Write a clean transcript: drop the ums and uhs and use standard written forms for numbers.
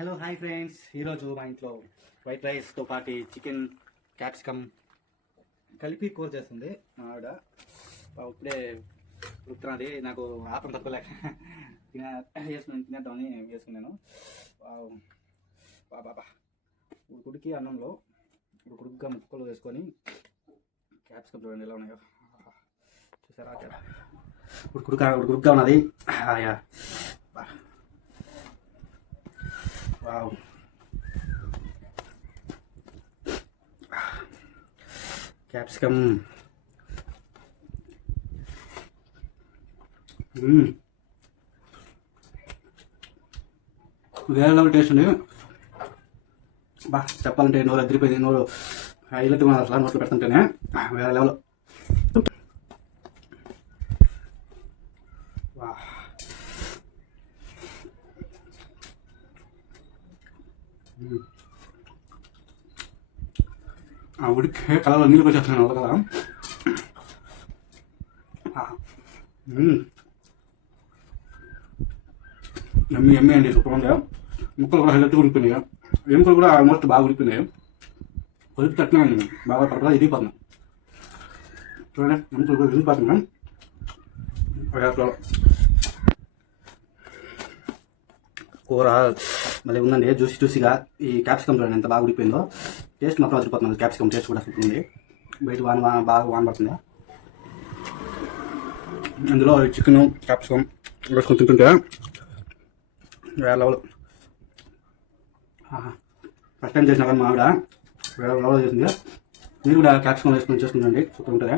Hello hi friends, ఈరోజు మా ఇంట్లో వైట్ రైస్తో పాటు చికెన్ క్యాప్సికమ్ కలిపి కూర చేస్తుంది మా ఆవిడ. ఇప్పుడే ఉత్తరాది నాకు ఆపం తక్కువలేక వేసుకుని తినేద్దామని వేసుకున్నాను. బాబా ఉడికి అన్నంలో ఉడుకుడుగ్గా ముక్కలు వేసుకొని క్యాప్సికమ్ చూడండి ఎలా ఉన్నాయో, చూసారా? ఉడుకుడుగ్గా ఉన్నది. వావ్, క్యాప్సికమ్ వేరే లెవెల్ టేస్ట్ ఉంది. చెప్పాలంటే నోరు అదిరిపోయింది. నోరు హైలైట్ అసలు నోట్లో పెడుతుంటేనే వేరే లెవెల్. ఉడికే కలర్లో నీళ్ళు వచ్చేస్తున్నాను కదా. ఎమ్మి ఎమ్మి అండి, సూపర్ ఉంది. ముక్కలు కూడా హైలైట్గా ఉడిపోయినాయి. ఎముకలు కూడా ఆల్మోస్ట్ బాగా ఉడిపోయినాయి. కొద్ది తట్టినా బాగా పడకుండా ఇరిగిపోతున్నాం. చూడండి, ఎముకలు కూడా ఇరిగిపోతున్నాం. కూర మళ్ళీ ఉందండి, జ్యూసీగా. ఈ క్యాప్సికమ్ చూడండి ఎంత బాగా ఉడిపోయిందో. టేస్ట్ మాత్రం అదిరిపోతుంది. క్యాప్సికమ్ టేస్ట్ కూడా సూపర్ ఉంది. బయట బాగా వాన పడుతుంది. అందులో చికెన్ క్యాప్సికమ్ వేసుకొని తింటుంటే వేరే లెవెల్. ఫస్ట్ టైం చేసినా కానీ మా ఆవిడ వేరే లెవెల్ చేసింది. మీరు కూడా క్యాప్సికమ్ వేసుకొని చేసుకుందండి, సూపర్ ఉంటుంది.